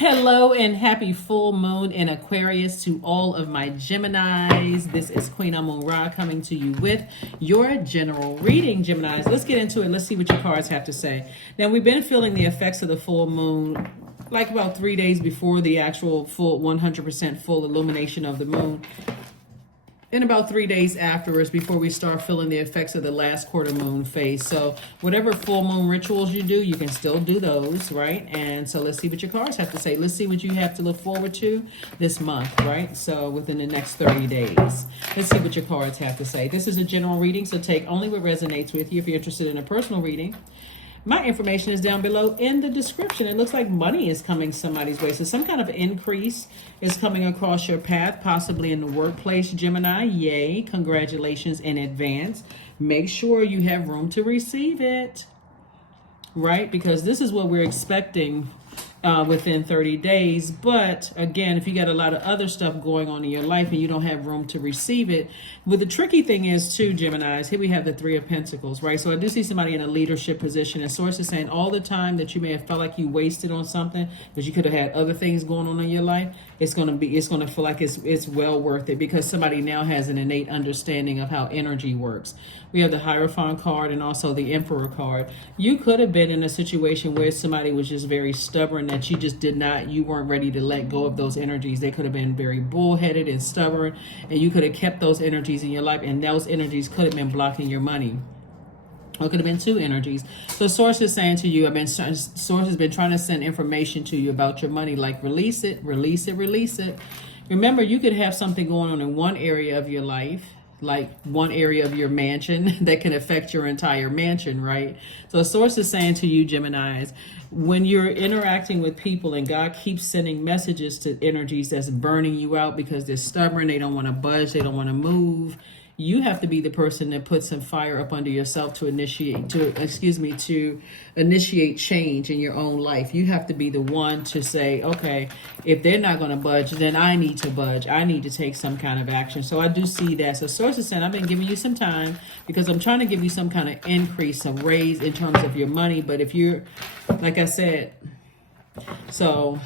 Hello and happy full moon in Aquarius to all of my Geminis. This is Queen Amun Ra coming to you with your general reading, Geminis. Let's get into it. Let's see what your cards have to say. Now, we've been feeling the effects of the full moon like about 3 days before the actual full 100% full illumination of the moon. And about 3 days afterwards before we start feeling the effects of the last quarter moon phase. So whatever full moon rituals you do, you can still do those, right? And so let's see what your cards have to say. Let's see what you have to look forward to this month, right? So within the next 30 days. Let's see what your cards have to say. This is a general reading, so take only what resonates with you. If you're interested in a personal reading, my information is down below in the description. It looks like money is coming somebody's way. So some kind of increase is coming across your path, possibly in the workplace, Gemini. Yay. Congratulations in advance. Make sure you have room to receive it, right? Because this is what we're expecting within 30 days. But again, if you got a lot of other stuff going on in your life and you don't have room to receive it, well, the tricky thing is too, Geminis, here we have the Three of Pentacles, right? So I do see somebody in a leadership position, and source is saying all the time that you may have felt like you wasted on something because you could have had other things going on in your life, it's going to feel like it's well worth it because somebody now has an innate understanding of how energy works. We have the Hierophant card and also the Emperor card. You could have been in a situation where somebody was just very stubborn, that you weren't ready to let go of those energies. They could have been very bullheaded and stubborn, and you could have kept those energies in your life, and those energies could have been blocking your money. Or it could have been two energies. So source is saying to you, source has been trying to send information to you about your money, like release it, release it, release it. Remember, you could have something going on in one area of your life, like one area of your mansion that can affect your entire mansion, right? So source is saying to you, Geminis, when you're interacting with people and God keeps sending messages to energies that's burning you out because they're stubborn, they don't want to budge, they don't want to move, you have to be the person that puts some fire up under yourself to initiate change in your own life. You have to be the one to say, okay, if they're not going to budge, then I need to budge. I need to take some kind of action. So I do see that. So source is saying, I've been giving you some time because I'm trying to give you some kind of increase, some raise in terms of your money. But if you're, like I said, so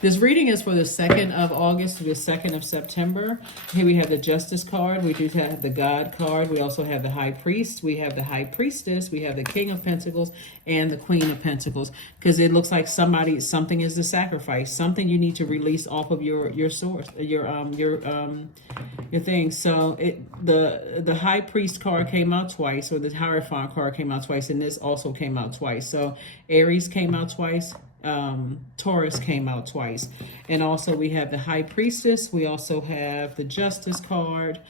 this reading is for the 2nd of August to the 2nd of September. Here we have the Justice card. We do have the God card. We also have the High Priest. We have the High Priestess. We have the King of Pentacles and the Queen of Pentacles. Because it looks like something is the sacrifice. Something you need to release off of your source, your thing. So the High Priest card came out twice, or the Hierophant card came out twice, and this also came out twice. So Aries came out twice. Taurus came out twice, and also we have the High Priestess. We also have the Justice card.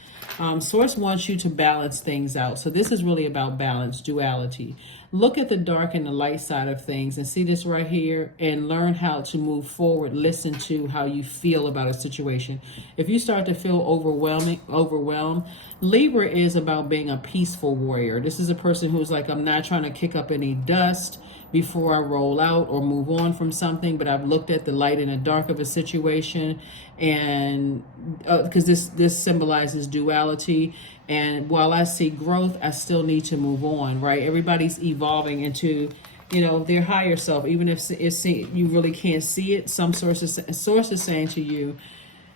Source wants you to balance things out. So this is really about balance, duality. Look at the dark and the light side of things and see this right here and learn how to move forward. Listen to how you feel about a situation. If you start to feel overwhelmed, Libra is about being a peaceful warrior. This is a person who's like, I'm not trying to kick up any dust before I roll out or move on from something, but I've looked at the light and the dark of a situation, and because this symbolizes duality, and while I see growth, I still need to move on, right? Everybody's evolving into, their higher self, even if you really can't see it. Some sources saying to you,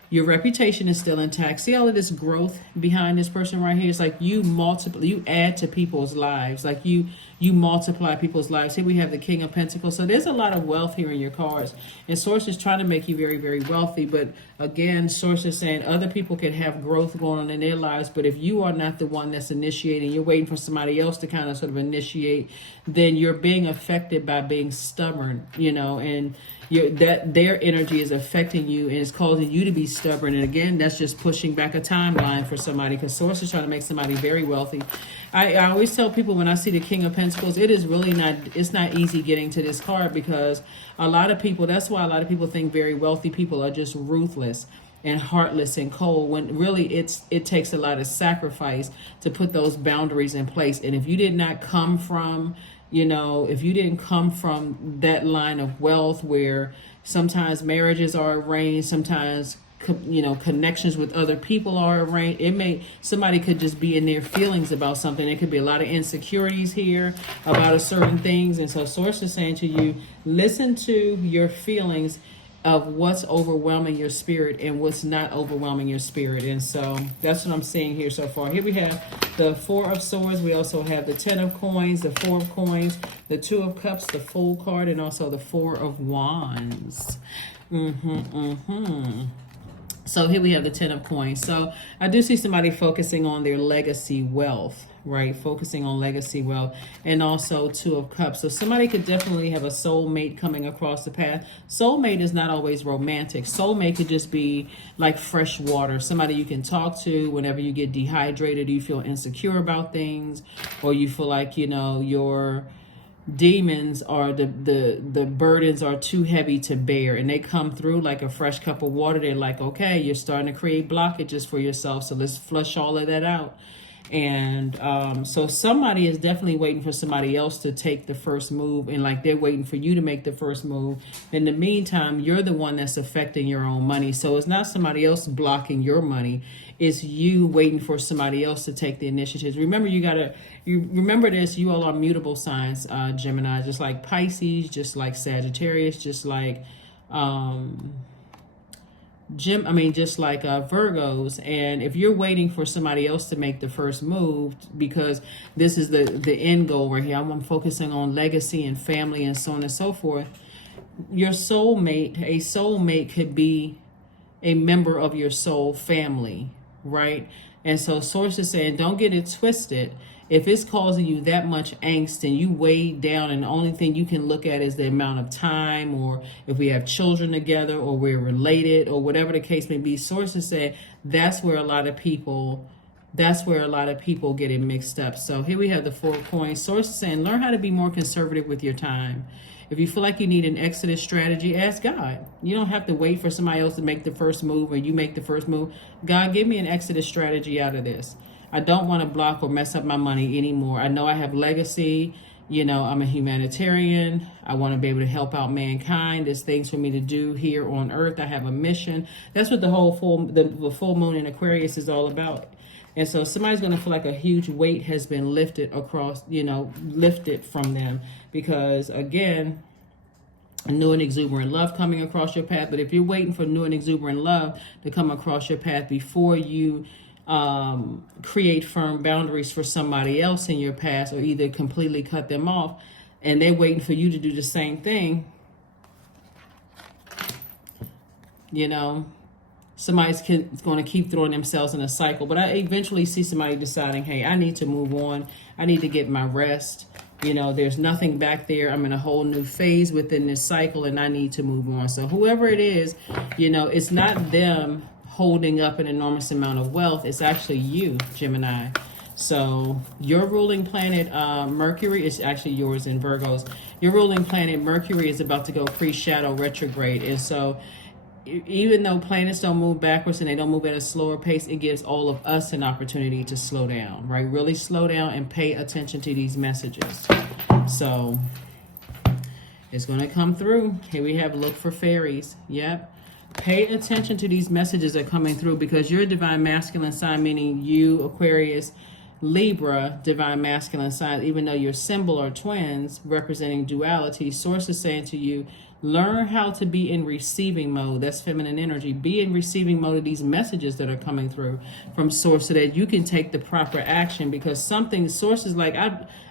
your reputation is still intact. See all of this growth behind this person right here? It's like you add to people's lives. Like you multiply people's lives. Here we have the King of Pentacles. So there's a lot of wealth here in your cards. And Source is trying to make you very, very wealthy. But again, Source is saying other people can have growth going on in their lives. But if you are not the one that's initiating, you're waiting for somebody else to kind of sort of initiate, then you're being affected by being stubborn, and their energy is affecting you and it's causing you to be stubborn. And again, that's just pushing back a timeline for somebody, because Source is trying to make somebody very wealthy. I always tell people when I see the King of Pentacles, it's not easy getting to this card, because that's why a lot of people think very wealthy people are just ruthless and heartless and cold, when really it takes a lot of sacrifice to put those boundaries in place. And if you did not come from if you didn't come from that line of wealth where sometimes marriages are arranged, sometimes connections with other people are arranged, somebody could just be in their feelings about something. There could be a lot of insecurities here about certain things. And so Source is saying to you, listen to your feelings of what's overwhelming your spirit and what's not overwhelming your spirit. And so that's what I'm seeing here so far. Here we have the Four of Swords. We also have the Ten of Coins, the Four of Coins, the Two of Cups, the Fool card, and also the Four of Wands. So here we have the Ten of Coins. So I do see somebody focusing on their legacy wealth, right? Focusing on legacy wealth, and also Two of Cups. So somebody could definitely have a soulmate coming across the path. Soulmate is not always romantic. Soulmate could just be like fresh water, somebody you can talk to whenever you get dehydrated, you feel insecure about things, or you feel like, you know, your demons are the burdens are too heavy to bear, and they come through like a fresh cup of water. They're like, okay, you're starting to create blockages for yourself, so let's flush all of that out. And so somebody is definitely waiting for somebody else to take the first move, and like they're waiting for you to make the first move. In the meantime, you're the one that's affecting your own money. So it's not somebody else blocking your money. It's you waiting for somebody else to take the initiative. Remember, you remember this, you all are mutable signs, Gemini, just like Pisces, just like Sagittarius, just like just like Virgos. And if you're waiting for somebody else to make the first move, because this is the end goal right here, I'm focusing on legacy and family and so on and so forth. Your soulmate, a soulmate could be a member of your soul family, right? And so sources saying, don't get it twisted. If it's causing you that much angst and you weighed down, and the only thing you can look at is the amount of time, or if we have children together, or we're related, or whatever the case may be, sources say that's where a lot of people get it mixed up. So here we have the Four of Coins. Sources saying, learn how to be more conservative with your time. If you feel like you need an exodus strategy, ask God. You don't have to wait for somebody else to make the first move, or you make the first move. God, give me an exodus strategy out of this. I don't want to block or mess up my money anymore. I know I have legacy. You know, I'm a humanitarian. I want to be able to help out mankind. There's things for me to do here on earth. I have a mission. That's what the whole the full moon in Aquarius is all about. And so somebody's going to feel like a huge weight has been lifted across, lifted from them. Because again, new and exuberant love coming across your path. But if you're waiting for new and exuberant love to come across your path before you create firm boundaries for somebody else in your past, or either completely cut them off, and they're waiting for you to do the same thing, somebody's going to keep throwing themselves in a cycle. But I eventually see somebody deciding, hey, I need to move on. I need to get my rest. There's nothing back there. I'm in a whole new phase within this cycle, and I need to move on. So whoever it is, it's not them holding up an enormous amount of wealth. It's actually you, Gemini. So your ruling planet, Mercury, is actually yours in Virgos. Your ruling planet, Mercury, is about to go pre-shadow retrograde. And so even though planets don't move backwards and they don't move at a slower pace, it gives all of us an opportunity to slow down, right? Really slow down and pay attention to these messages. So it's going to come through. Here we have look for fairies. Yep. Pay attention to these messages that are coming through, because you're a divine masculine sign, meaning you, Aquarius, Libra, divine masculine sign, even though your symbol are twins representing duality. Source is saying to you, learn how to be in receiving mode. That's feminine energy. Be in receiving mode of these messages that are coming through from source, so that you can take the proper action. Because something, sources like,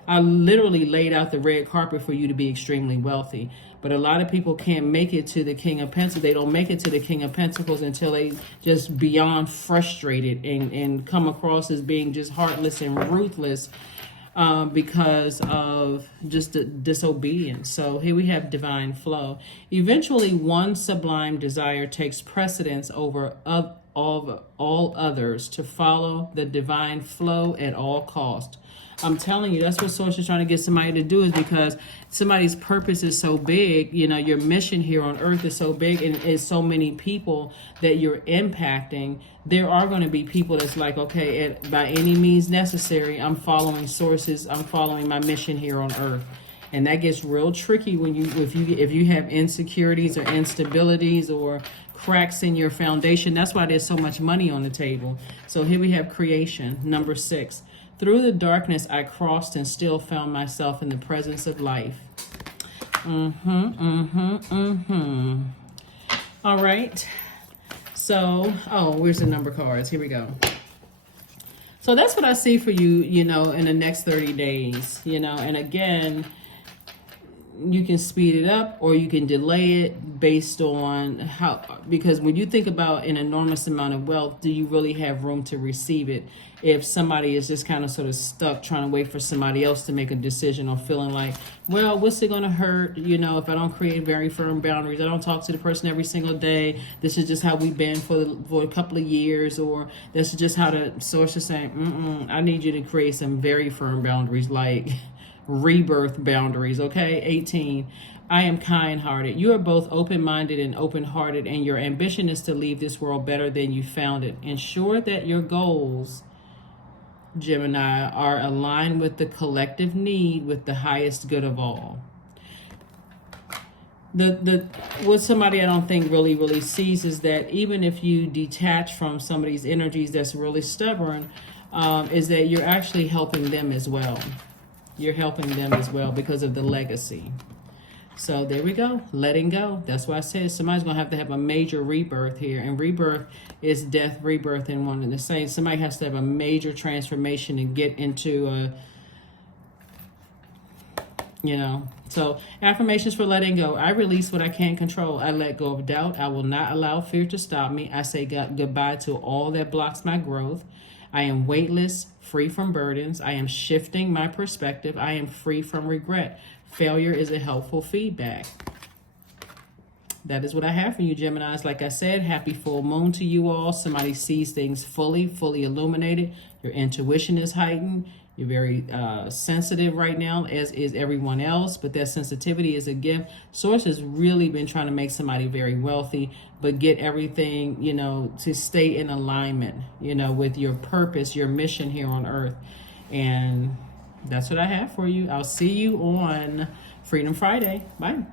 I literally laid out the red carpet for you to be extremely wealthy. But a lot of people can't make it to the King of Pentacles. They don't make it to the King of Pentacles until they just beyond frustrated and come across as being just heartless and ruthless, because of just the disobedience. So here we have divine flow. Eventually, one sublime desire takes precedence over all others, to follow the divine flow at all cost. I'm telling you, that's what Source is trying to get somebody to do, is because somebody's purpose is so big. Your mission here on earth is so big, and it's so many people that you're impacting. There are going to be people that's like, okay, by any means necessary, I'm following sources. I'm following my mission here on earth. And that gets real tricky when if you have insecurities or instabilities or cracks in your foundation. That's why there's so much money on the table. So here we have creation, number 6. Through the darkness I crossed and still found myself in the presence of life. All right. So, oh, where's the number cards? Here we go. So that's what I see for you, you know, in the next 30 days, you know, and again, you can speed it up or you can delay it based on how, because when you think about an enormous amount of wealth, do you really have room to receive it? If somebody is just kind of sort of stuck trying to wait for somebody else to make a decision, or feeling like, well, what's it going to hurt, you know, if I don't create very firm boundaries, I don't talk to the person every single day, this is just how we've been for a couple of years, or this is just how the source is saying, I need you to create some very firm boundaries, like rebirth boundaries. Okay. 18. I am kind-hearted. You are both open-minded and open-hearted, and your ambition is to leave this world better than you found it. Ensure that your goals, Gemini, are aligned with the collective need with the highest good of all. What somebody I don't think really sees is that even if you detach from somebody's energies that's really stubborn, is that you're actually helping them as well. You're helping them as well because of the legacy. So there we go, letting go. That's why I said somebody's going to have a major rebirth here. And rebirth is death, rebirth in one and the same. Somebody has to have a major transformation and get into a, you know. So affirmations for letting go. I release what I can't control. I let go of doubt. I will not allow fear to stop me. I say goodbye to all that blocks my growth. I am weightless, free from burdens. I am shifting my perspective. I am free from regret. Failure is a helpful feedback. That is what I have for you, Geminis. Like I said, happy full moon to you all. Somebody sees things fully illuminated. Your intuition is heightened. You're very sensitive right now, as is everyone else, but that sensitivity is a gift. Source has really been trying to make somebody very wealthy, but get everything, you know, to stay in alignment, you know, with your purpose, your mission here on earth. And that's what I have for you. I'll see you on Freedom Friday. Bye.